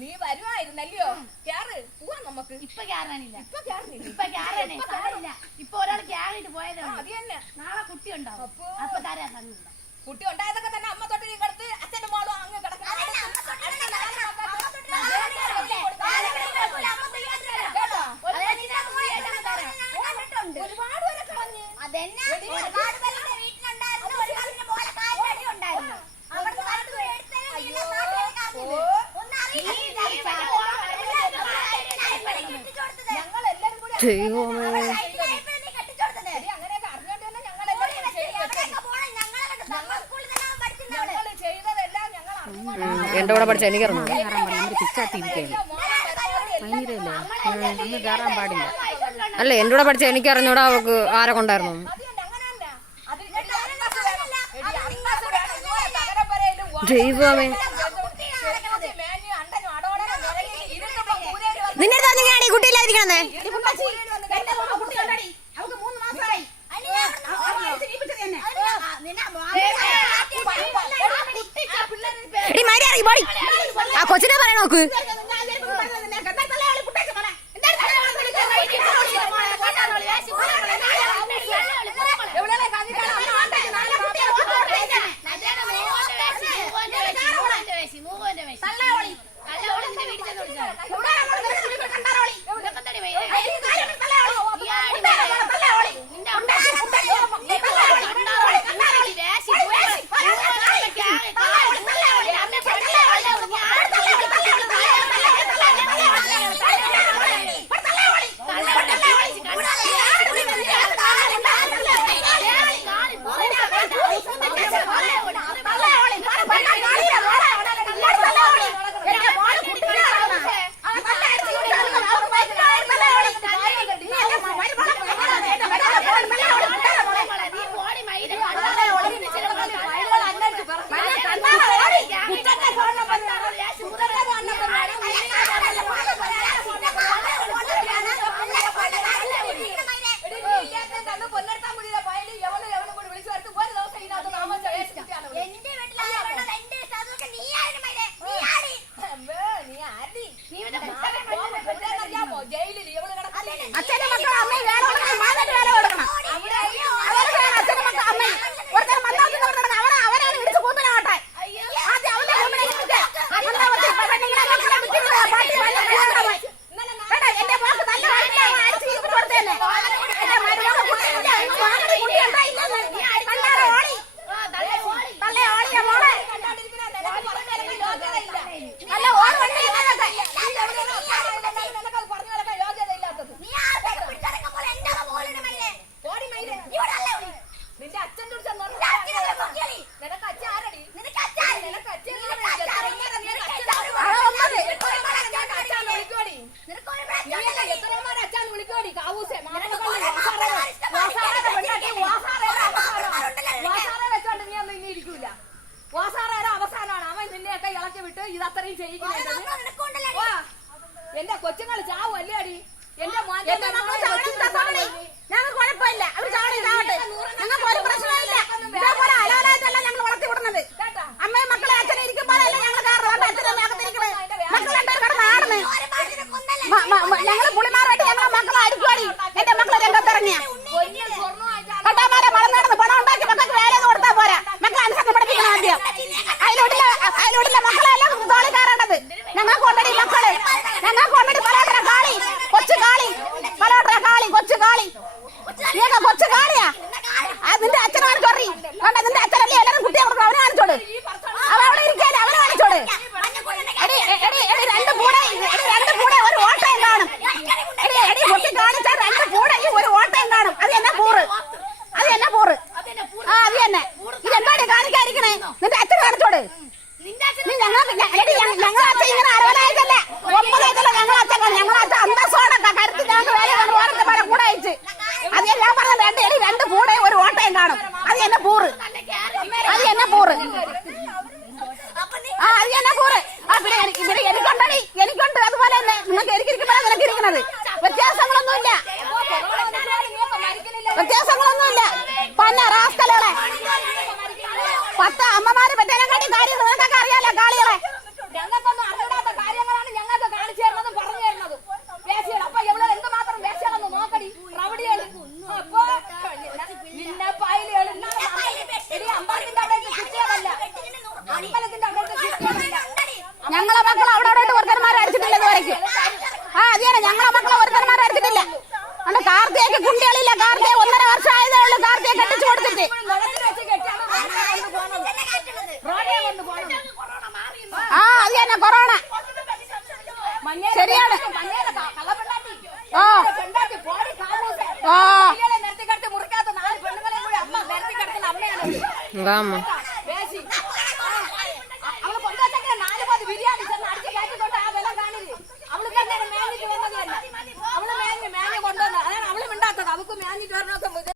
നീ വരുമായിരുന്നല്ലോ. പോവാൻ നമുക്ക് ഇപ്പൊ കേറാനില്ല. ഇപ്പൊ ഒരാൾ കേറിട്ട് പോയതേ. അത് തന്നെ. നാളെ കുട്ടി ഉണ്ടാവും. അപ്പൊ തരാ തന്നില്ല. കുട്ടി ഉണ്ടായതൊക്കെ തന്നെ അമ്മ തൊട്ട് കിടത്ത് അച്ഛന്റെ മോളും അങ്ങ് കിടക്കണം. എന്റെ കൂടെ പഠിച്ച എനിക്ക് കയറാൻ പാടില്ല. പിച്ചാത്തിരിക്കല്ലേ ഒന്ന് കയറാൻ പാടില്ല. അല്ല എന്റെ കൂടെ പഠിച്ച എനിക്ക് അറിഞ്ഞൂടാ അവക്ക് ആരെ കൊണ്ടായിരുന്നു. ദൈവമേ നിന്നെ തന്നെയാണ് ഈ കുട്ടിയില്ലാതിരിക്കണേ. എടി മരി ഇറങ്ങി പാടി. ആ കൊച്ചിനെ പറയണ നോക്ക്. എന്റെ കൊച്ചുങ്ങൾ ചാവും അല്ലേ അടി. എന്റെ ഞങ്ങൾക്ക് കുഴപ്പമില്ല. അവർ ചാവട്ടെ. ഞങ്ങൾക്ക് ഒരു പ്രശ്നമില്ല. ഇതേപോലെ അലാലായിട്ടല്ല ഞങ്ങൾ വളർത്തി വിടുന്നത്. അമ്മയും മക്കളെ അച്ഛനെ ഇരിക്കുമ്പോഴല്ല ഞങ്ങൾ ഞങ്ങൾ പുളിമാറായിട്ട് ഞങ്ങളെ മക്കളെ അരിക്കുവാടി. എന്റെ മക്കളെ രംഗത്തിറങ്ങിയ കട്ടാമാരെ മണം നടന്ന് പണം ഉണ്ടാക്കി മക്കൾക്ക് വേല കൊടുത്താൽ പോരാ. മക്കളെ അനുസരിച്ച് പഠിപ്പിക്കണം ആദ്യം. അതിലൂടെ മക്കളെല്ലാം തോളി കയറേണ്ടത്. ഞങ്ങൾക്ക് കൊണ്ടടി മക്കള്. ഞങ്ങൾക്ക് കൊണ്ടടി പലവട്ട കാളി, കൊച്ചു കാളി, പലവട്ട കാളി, കൊച്ചു കാളി. നീക്ക കൊച്ചു കാളിയാ. നിന്റെ അച്ഛനാണ് ചൊറി. കണ്ട നിന്റെ അച്ഛനല്ലേ എല്ലാവരും കുട്ടിയെ കൊടുക്കണം. അവനെ കാണിച്ചോട്. അവൻ അവിടെ ഇരിക്കാതെ അവനെ കാണിച്ചോട്. രണ്ട് കൂടെ ഒരു ഓട്ടയും കാണും. എടി പൊട്ടി കാണിച്ചാൽ രണ്ട് കൂടെ ഒരു ഓട്ടയും കാണും. അത് തന്നെ പൂറ്. അത് തന്നെ പൂറ്. ആ അത് തന്നെ. ഇതെന്താണ് കാണിക്കാതിരിക്കണേ? നിന്റെ അച്ഛൻ കാണിച്ചോട്. ഞങ്ങൾ അച്ഛൻ ഇങ്ങനെ അറുപതായിട്ടല്ല 9 ഞങ്ങളച്ഛൻ അന്തസ്സോടെ കരുത്തി ഞങ്ങൾക്ക് വേല ഓരത്തെ പല കൂടെ അയച്ച്. അത് ഞാൻ പറഞ്ഞ രണ്ട് കൂടെ ഒരു ഓട്ടയും കാണും. അത് തന്നെ പൂറ്. അത് തന്നെ പൂറ്. ആ അത് തന്നെ പൂറ്. ആ പിന്നെ എനിക്കുണ്ടടി. എനിക്കുണ്ട് അതുപോലെ തന്നെ. നിങ്ങൾക്ക് എനിക്കിരിക്കുമ്പോഴാണ് നിനക്ക് ഇരിക്കുന്നത്. വ്യത്യാസങ്ങളൊന്നുമില്ല. വ്യത്യാസങ്ങളൊന്നുമില്ല. പന്ന റാസ്കലുകളെ 10 അമ്മമാര് പറ്റേനെക്കാട്ടി കാര്യം നിങ്ങൾക്കൊക്കെ അറിയാലോ കാളികളെ. ഞങ്ങൾക്കൊന്നും അറിയാത്ത കാര്യങ്ങളാണ് ഞങ്ങൾക്ക് കാണിച്ചു തരുന്നതും പറഞ്ഞു തരുന്നതും. വേശ്യകൾ അപ്പൊ ഇവിടെ എന്തുമാത്രം വേശ്യകളെന്ന് നോക്കടി. റവടികള് അപ്പൊ നിന്നെ പായലുകള് അമ്പലത്തിന്റെ അവിടേക്ക് കിട്ടിയതല്ല. അമ്പലത്തിന്റെ അവിടേക്ക് കിട്ടിയതല്ല. ഞങ്ങളെ മക്കൾ അവിടെ ഒരുത്തന്മാരെ അടിച്ചിട്ടില്ല ഇതുവരെയ്ക്ക്. അതെയാണ് ഞങ്ങളെ മക്കളെ ഒരുത്തന്മാരെ അടിച്ചിട്ടില്ല. അതുകൊണ്ട് കാർത്തികയ്ക്ക് കുട്ടികളില്ല. കാർത്തിക 1.5 വർഷം ആയതേ ഉള്ളൂ. കാർത്തിക കെട്ടിച്ചു കൊടുത്തിട്ട് അത് തന്നെ കൊറോണ ശരിയാണ്. വാ